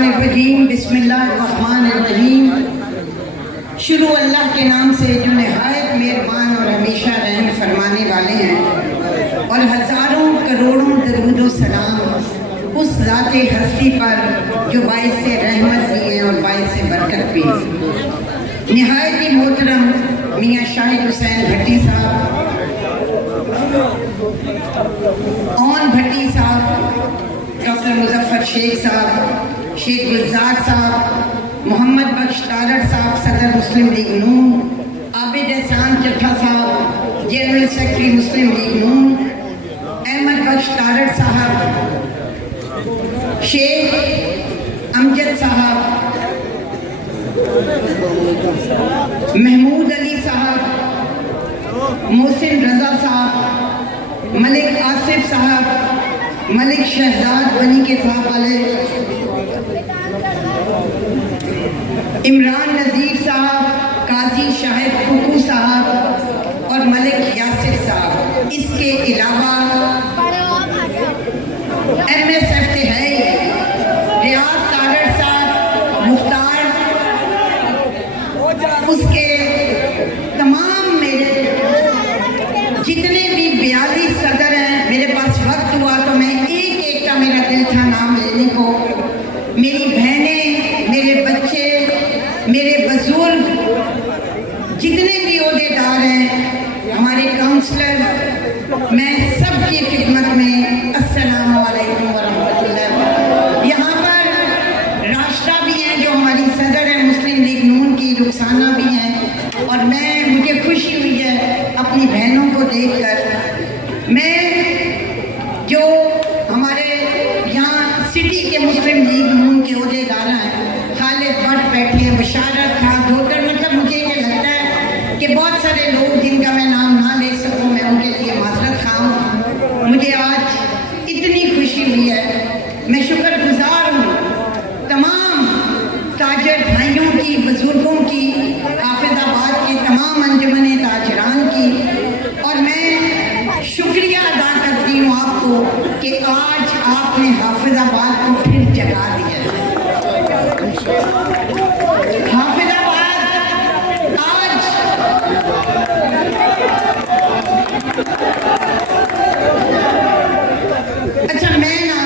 शैतानिर्रजीम बिस्मिल्लाहिर्रहमानिर्रहीम। शुरू अल्लाह के नाम से जो नहायत मेहरबान और हमेशा रहम फरमाने वाले हैं, और हज़ारों करोड़ों दरूद व सलाम उस ज़ाते हस्ती पर जो बाइस से रहमत भी है और बाइस से बरकत भी। नहायत ही मोहतरम मियाँ शाहिद हुसैन भट्टी साहब, ओन भट्टी साहब, डॉक्टर मुजफ्फर शेख साहब, शेख गुलजार साहब, मोहम्मद बख्श तारड़ साहब सदर मुस्लिम लीग नून, आबिद एहसान चट्ठा साहब जनरल सेक्रेटरी मुस्लिम लीग नून, अहमद बख्श तारड़ साहब, शेख अमजद साहब, महमूद अली साहब, मोहसिन रजा साहब, मलिक आसिफ साहब, मलिक शहजाद बनी के साहब वाले, इमरान नज़ीर साहब, काजी शाहिद कुकू साहब और मलिक यासिर साहब। इसके अलावा MSF से है रियाज तारड़ साहब, मुख्तार, उसके तमाम मेरे जितने भी 42 सदर हैं। मेरे पास वक्त हुआ तो मैं एक एक का मेरा दिल था नाम लेने को। मेरी बहनें, मेरे बच्चे, मेरे बुजुर्ग, जितने भी ओहदेदार हैं, हमारे काउंसलर, मैं सबकी खिदमत में अस्सलामु अलैकुम वरहमतुल्लाह। यहाँ पर राष्ट्रा भी हैं जो हमारी सदर है मुस्लिम लीग नून की, रुखसाना भी हैं, और मुझे खुशी हुई है अपनी बहनों को देखकर। मैं जो हमारे यहाँ सिटी के मुस्लिम लीग नून के ओहदेदार हैं, खालिद भट्ट बैठे हैं, बशारत था, धोतर, मतलब मुझे ये लगता है कि बहुत सारे लोग जिनका मैं नाम ना ले सकूँ, मैं उनके लिए माजरत खाऊँ। मुझे आज इतनी खुशी हुई है, मैं शुक्रगुजार हूँ तमाम ताजर भाइयों की, बुजुर्गों की, हाफिजाबाद के तमाम अंजुमन ताजरान की, और मैं शुक्रिया अदा करती हूँ आपको कि आज आपने हाफिजाबाद को फिर जगा दिया। हाफिजाबाद आज अच्छा, मैं ना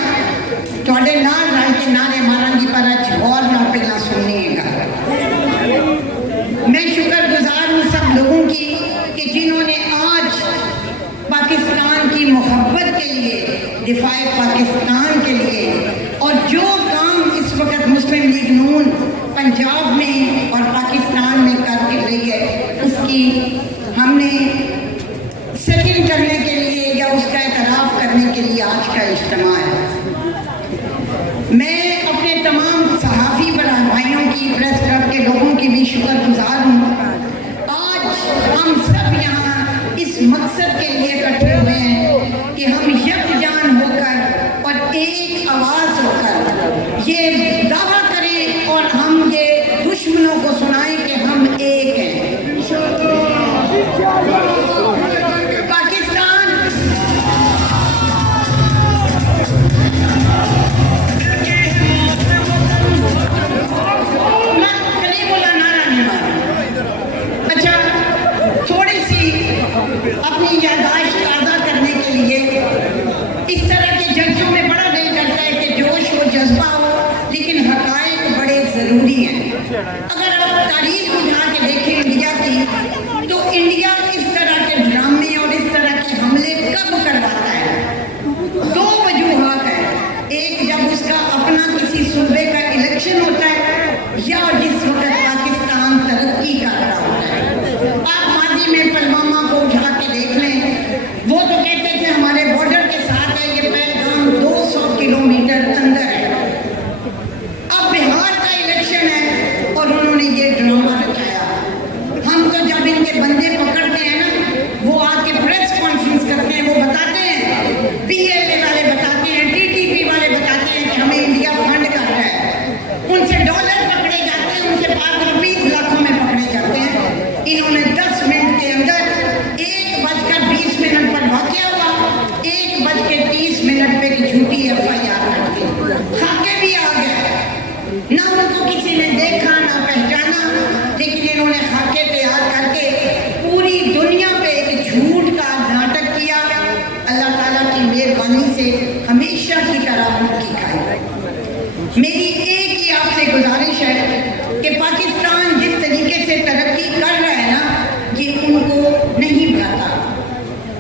थोड़े नाल रल के नारे मारांगी, पर आज और ना पहला सुनिएगा। मैं शुक्रगुजार हूँ सब लोगों की कि जिन्होंने आज पाकिस्तान की मोहब्बत के लिए, दिफाए पाकिस्तान के लिए, और जो काम इस वक्त मुस्लिम लीग नून पंजाब में और पाकिस्तान में कर रही है, उसकी हमने सेटिंग करने के लिए या उसका एतराफ़ करने के लिए आज का इज्तिमा है। मैं अपने तमाम सहाफ़ी भाइयों की, प्रेस क्लब के लोगों की भी शुक्रगुजार हूँ। आज हम सब यहाँ इस मकसद के लिए इकट्ठे हुए हैं कि हम यकजान होकर और एक आवाज़ होकर ये दावा करें और हम ये दुश्मनों को सुनाएं कि हम एक हैं। पाकिस्तान कहीं बोला नारा नहीं मारा। अच्छा, थोड़ी सी अपनी याददाश्त ताज़ा करने के लिए, इस तरह के जल्सों में बड़ा दिल करता है कि जोश हो, जज्बा हो, लेकिन हक़ाइक़ बड़े ज़रूरी हैं। अगर आप तारीख उठा के देखें इंडिया की, तो इंडिया इस तरह के ड्रामे और इस तरह के हमले कब करवाता है? दो वजूहात हैं। एक, जब उसका अपना किसी सूबे का इलेक्शन होता है, या जिस वक्त पाकिस्तान तरक्की कर रहा होता है। आप माजी में पुलवामा को उठा के देख लें, वो तो कहते थे हमारे बॉर्डर के साथ है, ये पहलगाम 200 किलोमीटर अंदर है। अब बिहार का इलेक्शन है और उन्होंने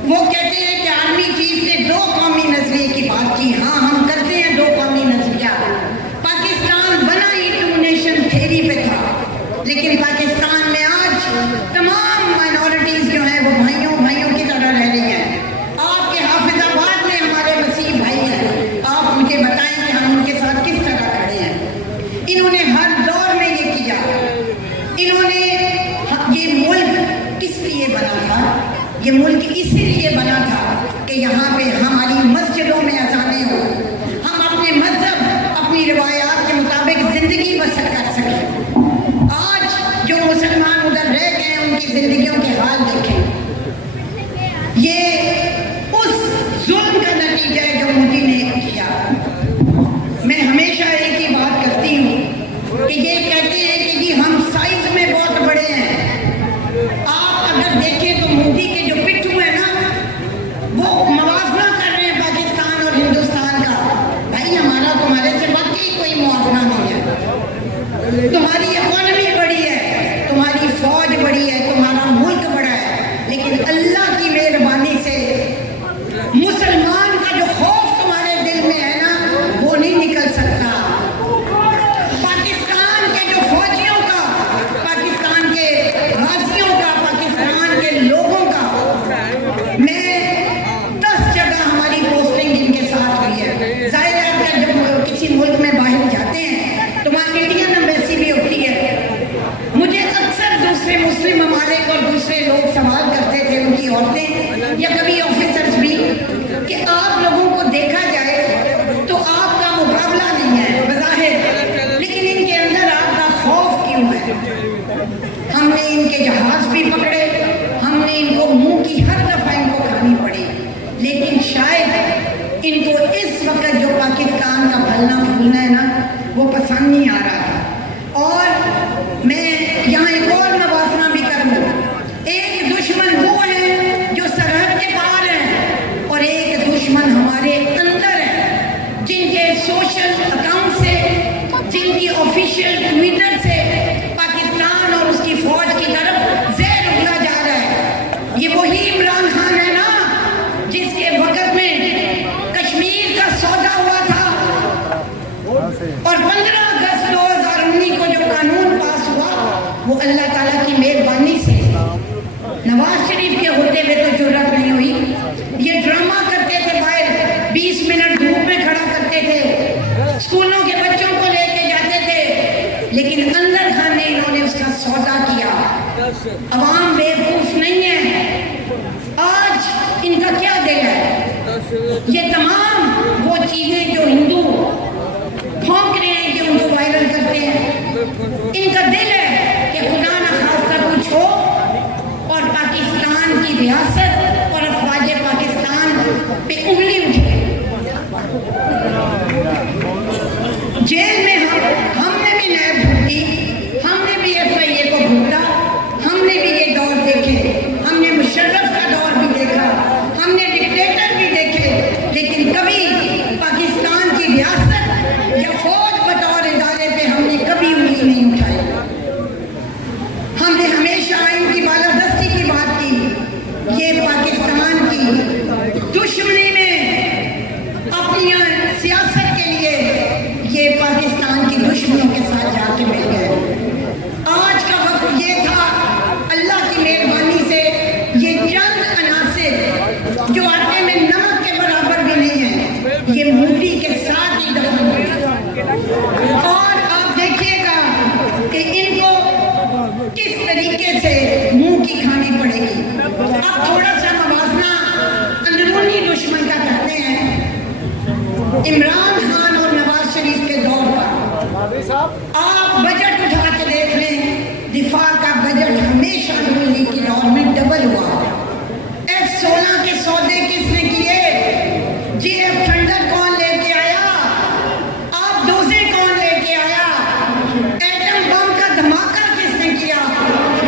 वो कहते हैं कि आर्मी चीफ ने दो कौमी नजरिए की बात की। हाँ, हम करते हैं दो कौमी नजरिया। पाकिस्तान बना ही टू नेशन थ्योरी पे था, लेकिन पाकिस्तान में आज तमाम माइनॉरिटीज जो हैं वो भाइयों भाइयों की तरह रह रही हैं। आपके हाफिजाबाद में हमारे वसीम भाई हैं, आप मुझे बताएं कि हम उनके साथ किस तरह खड़े हैं। इन्होंने हर दौर में ये किया। इन्होंने ये मुल्क किस लिए बना था? ये मुल्क इसीलिए बना था कि यहाँ पे हमारी मस्जिदों में अजानें हो, हम अपने मजहब अपनी रिवायात के मुताबिक जिंदगी बसर कर सकें। आज जो मुसलमान उधर रह गए हैं उनकी जिंदगियों के हाल देखें। ये उस जुल्म का नतीजा है जो मोदी ने किया। मैं हमेशा एक ही बात करती हूँ कि ये कहते हैं कि जी हम साइज में बहुत बड़े हैं। आप अगर देखें तो मोदी के जो पिट्ठू है ना, वो मवाजना कर रहे हैं पाकिस्तान और हिंदुस्तान का। भाई हमारा तुम्हारे से वाकई कोई मुआवजा नहीं है। तुम्हारी इकोनॉमी बड़ी है, तुम्हारी फौज बड़ी है, तुम्हारा मुल्क बड़ा है, लेकिन अल्लाह की मेहरबानी से मुसलमान का जो खौफ तुम्हारे दिल में है ना, वो नहीं निकल सकता। पाकिस्तान के जो फौजियों का, पाकिस्तान के गाजियों का, पाकिस्तान के लोगों का, मैं 10 जगह हमारी पोस्टिंग इनके साथ हुई है। जाहिर है अगर जब किसी मुल्क में बाहर जाते हैं तो वहाँ इंडियन एम्बेसी भी होती है। मुझे अक्सर दूसरे मुस्लिम ममालिक और दूसरे लोग सवाल करते थे, उनकी औरतें या कभी ऑफिसर्स भी, कि आप लोगों को देखा जाए तो आपका मुकाबला नहीं है बज़ाहिर, लेकिन इनके अंदर आपका खौफ क्यों है? हमने इनके जहाज भी पकड़े, हमने इनको मुंह की हर दफा इनको खानी पड़ी, लेकिन शायद इनको इस वक्त जो पाकिस्तान का फलना फूलना है ना, वो पसंद नहीं आ रहा था। और मैं यहाँ एक और नवाजना भी करूँ। एक दुश्मन वो है जो सरहद के पार है, और एक दुश्मन हमारे अंदर है, जिनके सोशल अकाउंट से, जिनकी ऑफिशियल ट्विटर से पाकिस्तान और उसकी फौज की तरफ जहर उगला जा रहा है। ये वही इमरान खान है ना, जिसके वक्त में कश्मीर का सौदा हुआ था, और 15 अगस्त 2019 को जो कानून पास हुआ वो अल्लाह ताला की मेहरबानी से, नवाज शरीफ के होते हुए तो जुर्रत नहीं हुई। ये ड्रामा करते थे, बाहर 20 मिनट धूप में खड़ा करते थे, स्कूलों के बच्चों को लेके जाते थे, लेकिन अंदर खाने इन्होंने उसका सौदा किया। अवाम बेवकूफ नहीं है। आज इनका क्या दिल है? ये तमाम वो चीजें जो हिंदू भौंक रहे हैं कि उनको वायरल करते हैं, इनका दिल है कि खुदा ना खास्ता कुछ हो और पाकिस्तान की रियासत और अफवाज पाकिस्तान पे उंगली उठे। जेल में हमने भी नैब भुगती, हमने भी FIA को भुगता, हमने भी ये दौर देखे, हमने मुशर्रफ का दौर भी देखा, हमने डिक्टेटर भी देखे, लेकिन कभी पाकिस्तान की रियासत या फौज बतौर इदारे पे हमने कभी उंगली नहीं उठाई। हमने हमेशा आइन की बालादस्ती की बात की। ये पाकिस्तान की दुश्मनी में अपनी सियासत के लिए ये पाकिस्तान की दुश्मनों के साथ जाके मिल गए। आज का वक्त ये था, अल्लाह की मेहरबानी से ये चंद अनासिर जो आटे में नमक के बराबर भी नहीं है, ये मोदी के साथ ही दफन हुए। और आप देखिएगा कि इनको किस तरीके से मुंह की खानी पड़ेगी। अब थोड़ा सा मवाजना अंदरूनी दुश्मन का कहते हैं। इमरान खान और नवाज शरीफ के दौर पर आप बजट उठा के देख लें, दिफा का बजट हमेशा नून लीग की दौर में डबल हुआ। F-16 के सौदे किसने किए? GF थंडर कौन लेके आया? आप डोजे कौन लेके आया? एटम बम का धमाका किसने किया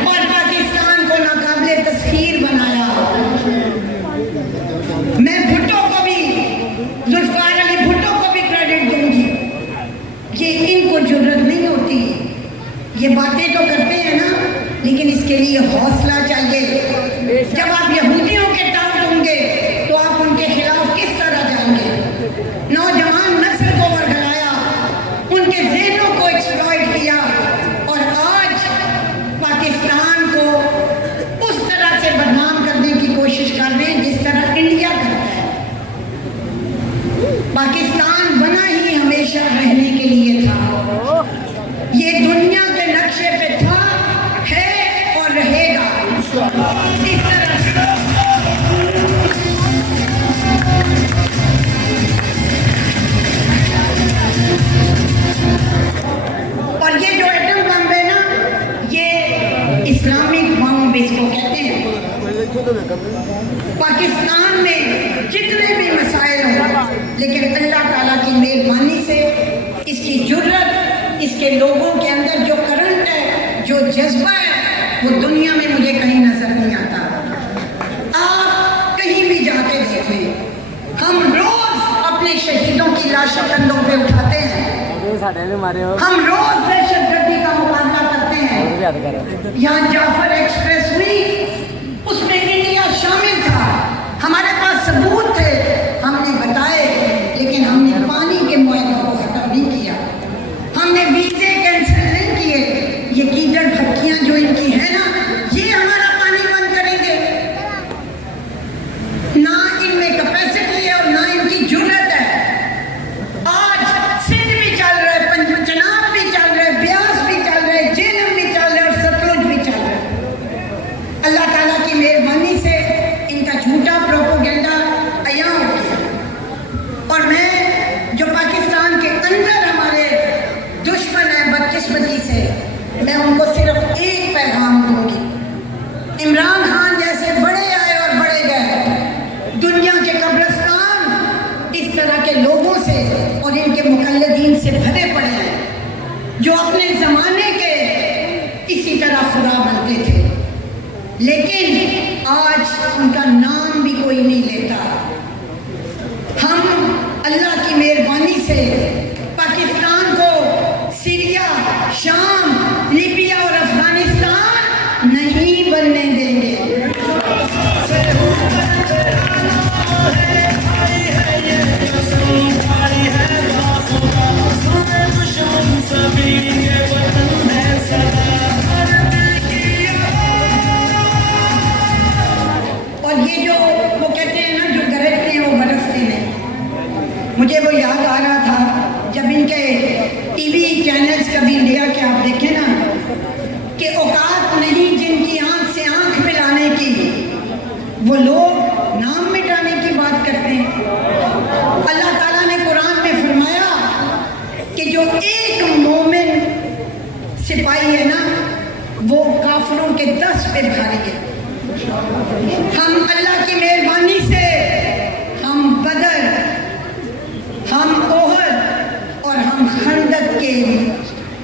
और पाकिस्तान को नाकाबिले तस्खीर बनाया? मैं भुट्टो को भी, जुल्फकार अली भुट्टो को भी क्रेडिट दूंगी। ये इनको जरूरत नहीं होती, ये बातें तो करते हैं ना, लेकिन इसके लिए हौसला चाहिए। जब आप यहूदियों के टाउट होंगे इस तरह से। और ये जो एटम बम है ना, ये इस्लामिक बम इसको कहते हैं। पाकिस्तान में जितने भी मसाइल हों, लेकिन अल्लाह ताला की मेहरबानी से इसकी जुर्रत, इसके लोगों के अंदर जो करंट है, जो जज्बा है, वो दुनिया में मुझे कहीं नजर नहीं आता। आप कहीं भी जाके देखें, हम रोज अपने शहीदों की लाशें कंधों पे उठाते हैं, हम रोज दहशतगर्दी का मुकाबला करते हैं। यहाँ जाफर एक्सप्रेस हुई, उसमें इंडिया शामिल था, हमारे पास सबूत थे, हमने बताए, लेकिन हमने पानी के मुआहदों को खत्म नहीं किया, हमने वीजे कैंसिल नहीं किए। ये कीचड़ फटकियां जो इनकी है ना, ये हमारा पानी बंद करेंगे ना, इनमें कैपेसिटी है और ना इनकी जुर्रत है। आज सिंध भी चल रहा है, पंजाब भी चल रहा है, ब्यास भी चल रहा है, झेलम भी चल रहा है और सतलुज भी चल रहा है। अल्लाह ताला की मेहरबानी से इनका झूठा प्रोपोगेंडा अया हो गया। और मैं जो पाकिस्तान के अंदर हमारे दुश्मन है बदकिस्मती से, मैं उनको सिर्फ एक पैगाम दूंगी। इमरान खान जैसे बड़े आए और बड़े गए, दुनिया के कब्रिस्तान इस तरह के लोगों से और इनके मुकल्लिदीन से भरे पड़े हैं, जो अपने जमाने के इसी तरह खुदा बनते थे, लेकिन आज उनका नाम भी कोई नहीं लेता। हम अल्लाह की मेहरबानी से पाकिस्तान को सीरिया, शाम, लीबिया और अफगानिस्तान नहीं बनने देंगे। और ये जो वो कहते हैं ना, जो गरजते हैं वो बरसते हैं, मुझे वो याद आ रहा था जब इनके टीवी चैनल्स कभी इंडिया के आप देखें ना, कि औकात नहीं जिनकी आंख से आंख मिलाने की, वो लोग नाम मिटाने की बात करते हैं। अल्लाह ताला ने कुरान में फरमाया कि जो एक मोमिन सिपाही है ना, वो काफिरों के 10 पे भारी है। हम अल्लाह की मेहरबानी से हम बदर, हम ओहद और हम खंदक के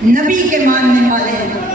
नबी के मानने वाले हैं।